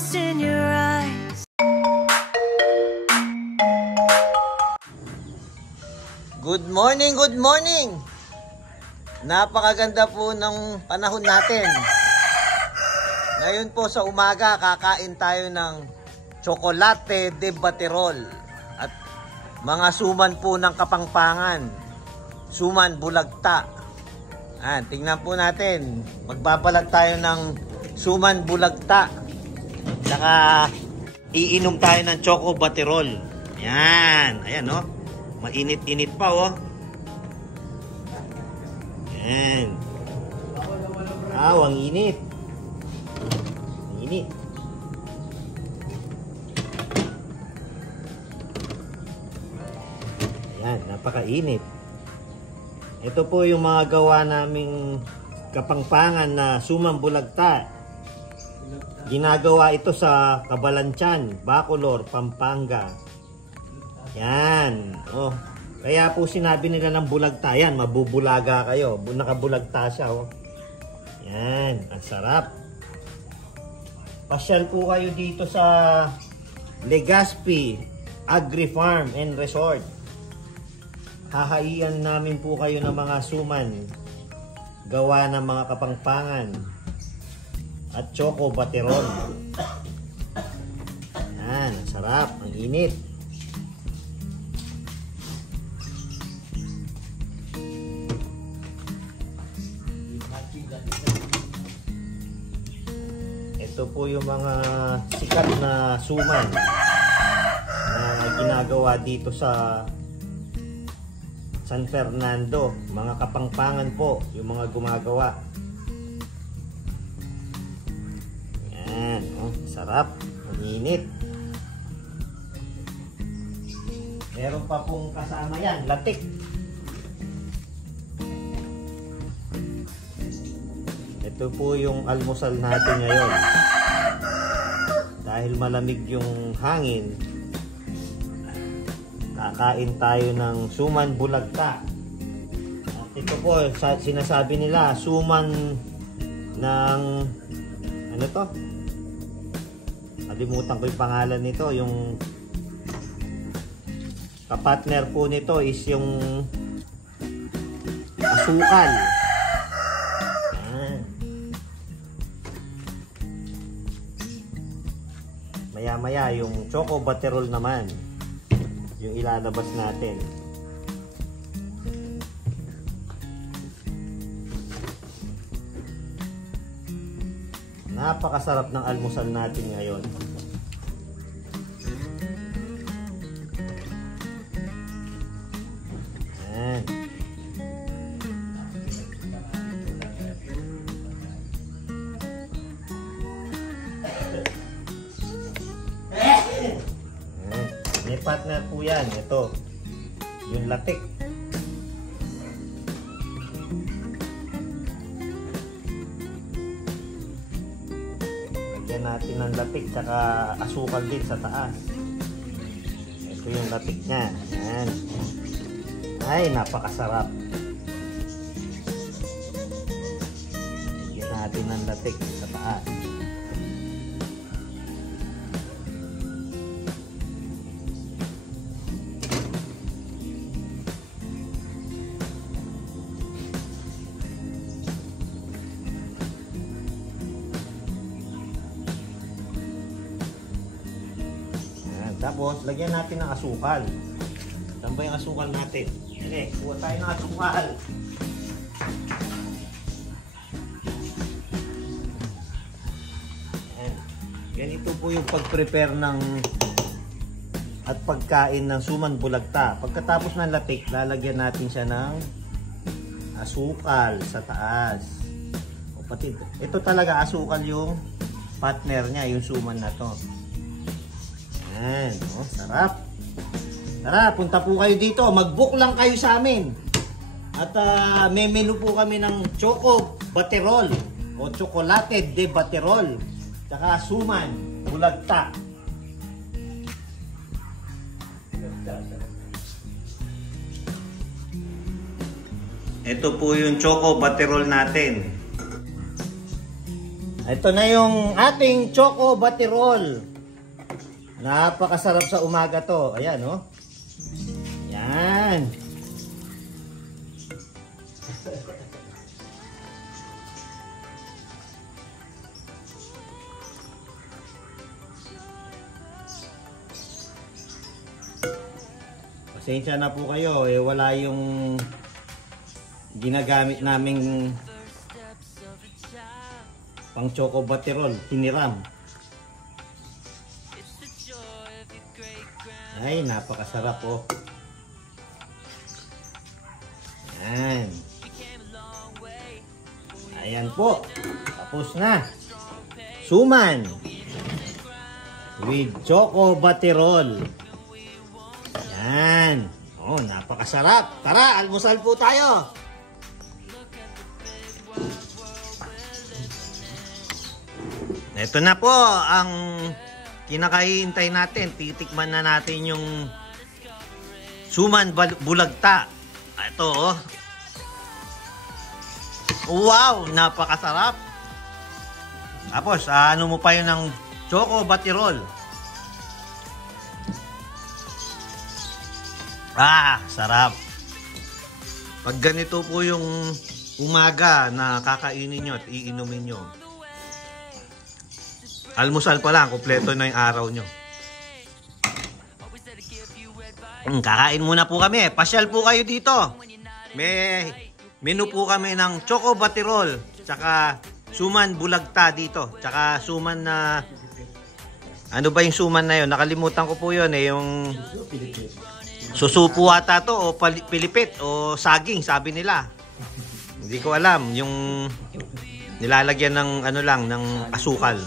lost in your eyes. Good morning, good morning! Napakaganda po ng panahon natin. Ngayon po sa umaga, kakain tayo ng Chocolate de Baterol at mga suman po ng Kapampangan. Suman bulagta. Tingnan po natin. Magbabalag tayo ng suman bulagta. Saka iinom tayo ng Choco Baterol. Yan. Ayan, no? Mainit-init pa, oh. Yan. Ang init. Init. Yan, napakainit. Ito po yung mga gawa naming Kapampangan na sumang bulagta. Ginagawa ito sa Cabalantian, Bacolor, Pampanga. Yan. Oh. Kaya po sinabi nila ng bulagta. Yan, mabubulaga kayo. Nakabulagta siya, oh. Yan, ang sarap. Pasyal po kayo dito sa Legazpi Agri Farm and Resort. Hahaian namin po kayo ng mga suman gawa ng mga Kapampangan at Choco Baterol. Yan, ang sarap, ang init. Ito po yung mga sikat na suman na ginagawa dito sa San Fernando. Mga Kapampangan po yung mga gumagawa. Yan, oh, sarap, ang init. Meron pa pong kasama yan, latik. Ito po yung almusal natin ngayon. Dahil malamig yung hangin, kakain tayo ng suman bulagta. At ito po, sinasabi nila, suman ng, ano to? Kalimutan ko yung pangalan nito. Yung kapartner po nito is yung asukal. Maya-maya yung Choco Baterol naman yung ilalabas natin. Napakasarap ng almusal natin ngayon. Ayan. May partner po yan. Ito, yung latik. Lagyan natin ng latik tsaka asukal din sa taas. Ito yung latik niya. Ayan. Ay, napakasarap. Lagyan natin ng latik sa taas. Tapos, lagyan natin ng asukal. Saan ba yung asukal natin? Okay, kuha tayo ng asukal. Ayan. Ganito po yung pag-prepare ng at pagkain ng suman bulagta. Pagkatapos ng latik, lalagyan natin siya ng asukal sa taas. O pati, ito talaga asukal yung partner niya, yung suman na to. Ayan, oh, sarap. Tara, punta po kayo dito. Mag-book lang kayo sa amin. At may menu po kami ng Choco Baterol o Chocolate de Baterol. Tsaka suman, bulagta. Ito po yung Choco Baterol natin. Ito na yung ating Choco Batirol. Napakasarap sa umaga to. Ayan, oh. Yan. Pasensya na po kayo, wala yung ginagamit naming pang Choco Batirol, hiniram. Ay, napakasarap po. Ayan. Ayan po. Tapos na. Suman with Choco Batirol. Ayan. Oh, napakasarap. Tara, almusal po tayo. Ito na po ang kinakahihintay natin. Titikman na natin yung suman bulagta. Ito, oh. Wow, napakasarap. Tapos, ano mo pa yun ng Choco Batirol. Sarap. Pag ganito po yung umaga na kakainin nyo at iinumin nyo, almusal pa lang, kompleto na yung araw nyo. Kakain muna po kami. Pasyal po kayo dito. May menu po kami ng Choco Batirol, tsaka suman bulagta dito. Tsaka suman na... Ano ba yung suman na yun? Nakalimutan ko po yun eh. Yung susupo ata to o pilipit o saging, sabi nila. Hindi ko alam. Yung nilalagyan ng ano lang, ng asukal.